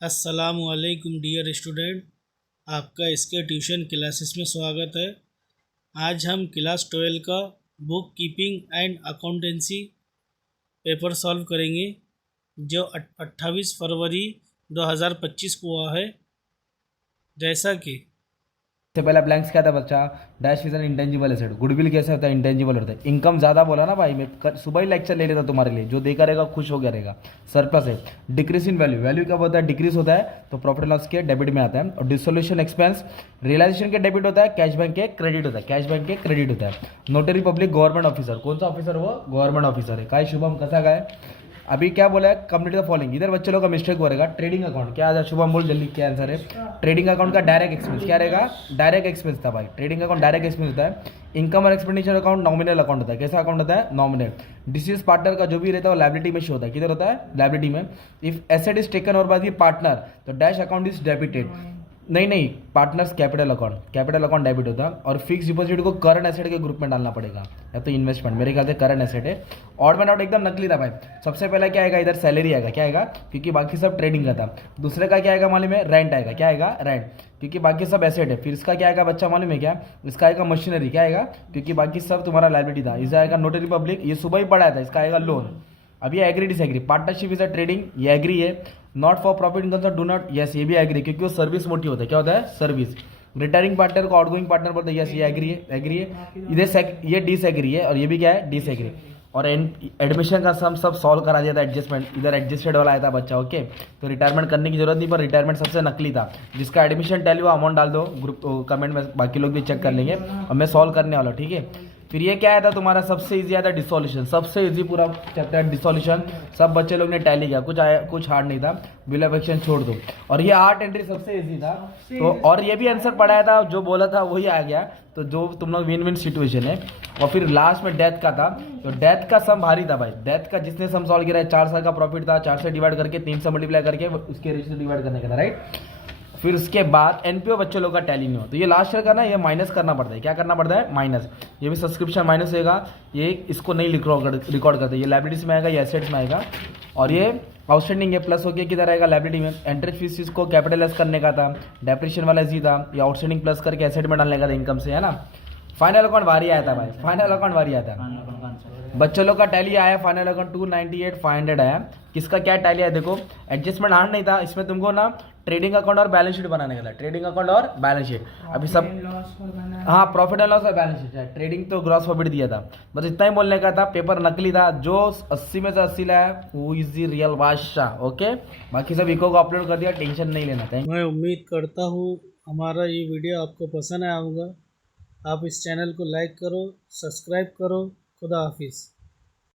अस्सलामुअलैकुम dear student, आपका इसके ट्यूशन क्लासेस में स्वागत है। आज हम क्लास 12 का book keeping and accountancy paper solve करेंगे जो 28 फरवरी 2025 को हुआ है। जैसा कि से पहला ब्लैंक्स क्या था बच्चा। Dash is an intangible asset. Goodwill कैसे होता है? इंटेंजिबल होता है। इनकम ज़्यादा बोला ना भाई, मैं सुबह ही लेक्चर ले लेता तुम्हारे लिए। जो देखा रहेगा खुश हो गया रहेगा। सरप्लस है। Decrease in value. वैल्यू क्या होता है? डिक्रीज होता है तो प्रॉफिट लॉस के डेबिट में आता है। और डिसोल्यूशन एक्सपेंस रियलाइजेशन के डेबिट होता है, कैश बैंक के क्रेडिट होता है। कैश बैंक के क्रेडिट होता है। Notary public government officer. कौन सा ऑफिसर? वो गवर्नमेंट ऑफिसर है। काय शुभम कसा काय? अभी क्या बोला है? Complete the following. इधर बच्चे लोग का मिस्टेक हो रहेगा। ट्रेडिंग अकाउंट क्या आ? शुभम बोल जल्दी, क्या आंसर है? ट्रेडिंग अकाउंट का डायरेक्ट एक्सपेंस क्या रहेगा? डायरेक्ट एक्सपेंस था भाई। ट्रेडिंग अकाउंट डायरेक्ट एक्सपेंस होता है। इनकम और एक्सपेंडिचर अकाउंट नॉमिनल अकाउंट होता है। कैसा अकाउंट होता है? नॉमिनल। डिसीज पार्टनर का जो भी रहता है वो लायबिलिटी में शो होता है। किधर होता है? लायबिलिटी में। इफ एसेट इज टेकन और बाय द पार्टनर तो डैश अकाउंट इज डेबिटेड। नहीं, पार्टनर्स कैपिटल अकाउंट डेबिट होता है। और फिक्स डिपॉजिट को करंट एसेट के ग्रुप में डालना पड़ेगा, या तो इन्वेस्टमेंट। मेरे ख्याल से करंट एसेट है। ऑड मैन आउट एकदम नकली था भाई। सबसे पहला क्या आएगा? इधर सैलरी आएगा। क्या आएगा? क्योंकि बाकी सब ट्रेडिंग का था। दूसरे का क्या आएगा मालूम है? रेंट आएगा। क्या आएगा? रेंट, क्योंकि बाकी सब एसेट है। फिर इसका क्या आएगा बच्चा मालूम है क्या? इसका आएगा मशीनरी। क्या आएगा? क्योंकि बाकी सब तुम्हारा लायबिलिटी था। इसका आएगा नोटरी पब्लिक, ये सुबह ही पढ़ाया था। इसका आएगा लोन। अब ये agree disagree. Partnership is a trading, ये एग्री है। Not for profit income do not, yes ये भी एग्री, क्योंकि वो सर्विस मोटी होता है। क्या होता है? सर्विस। रिटायरिंग पार्टनर को आउटगोइंग पार्टनर बोलते हैं, यस ये एग्री है, एग्री है। इधर ये डिसएग्री है और ये भी क्या है? डिसएग्री। और एडमिशन का सम सब सॉल्व करा दिया था। एडजस्टमेंट इधर एडजस्टेड वाला आया था बच्चा। ओके, तो रिटायरमेंट करने की जरूरत नहीं, पर रिटायरमेंट सबसे नकली था। जिसका एडमिशन टैली वो अमाउंट डाल दो ग्रुप कमेंट में, बाकी लोग भी चेक कर लेंगे। और मैं सॉल्व करने वाला हूँ, ठीक है। फिर ये क्या आया था तुम्हारा? सबसे इजी आया था डिसोल्यूशन। सबसे इजी पूरा चैप्टर डिसोल्यूशन। सब बच्चे लोग ने टैली किया, कुछ हार्ड नहीं था। बिल ऑफ एक्सचेंज छोड़ दो। और ये आर्ट एंट्री सबसे इजी था। तो और ये भी आंसर पढ़ाया था, जो बोला था वही आ गया। तो जो तुम लोग विन विन सिचुएशन है। और फिर लास्ट में डेथ का था, तो डेथ का सम भारी था भाई। डेथ का जिसने सम सॉल्व किया है, 4 साल का प्रॉफिट था, 4 से डिवाइड करके 3 से मल्टीप्लाई करके उसके रेशियो से डिवाइड करने का था, राइट। फिर उसके बाद एनपीओ बच्चों लोग का टैली नहीं हो, तो ये लास्ट ईयर का ना, ये माइनस करना पड़ता है। क्या करना पड़ता है? माइनस। ये भी सब्सक्रिप्शन माइनस होगा। ये इसको नहीं रिकॉर्ड करते। ये लायबिलिटीज में आएगा, ये एसेट्स में आएगा। और ये आउटस्टैंडिंग है, प्लस हो गया किधर आएगा? लायबिलिटी में। एंट्रेंस फीस इसको कैपिटलाइज करने का था। डेप्रिशिएशन वाला इजी था। ये आउटस्टैंडिंग प्लस करके एसेट में डालने का था, इनकम से, है ना। फाइनल अकाउंट भारी आया था भाई। फाइनल अकाउंट भारी आया था। बच्चों लोग का टैली आया फाइनल अकाउंट 298,500 आया। किसका क्या टैली आया देखो। एडजस्टमेंट हार्ड नहीं था इसमें, तुमको ना ट्रेडिंग अकाउंट और बैलेंस शीट बनाने का था। ट्रेडिंग अकाउंट और बैलेंस शीट अभी सब, हाँ प्रॉफिट एंड लॉस और बैलेंस शीट है। ट्रेडिंग तो ग्रॉस प्रॉफिट दिया था, बस इतना ही बोलने का था। पेपर नकली था। जो 80 में से 80 लाया वो इज द रियल बादशाह। ओके, बाकी सब इको को अपलोड कर दिया, टेंशन नहीं लेना। थैंक मैं उम्मीद करता हूँ हमारा ये वीडियो आपको पसंद आया होगा। आप इस चैनल को लाइक करो, सब्सक्राइब करो। खुदा हाफिज़।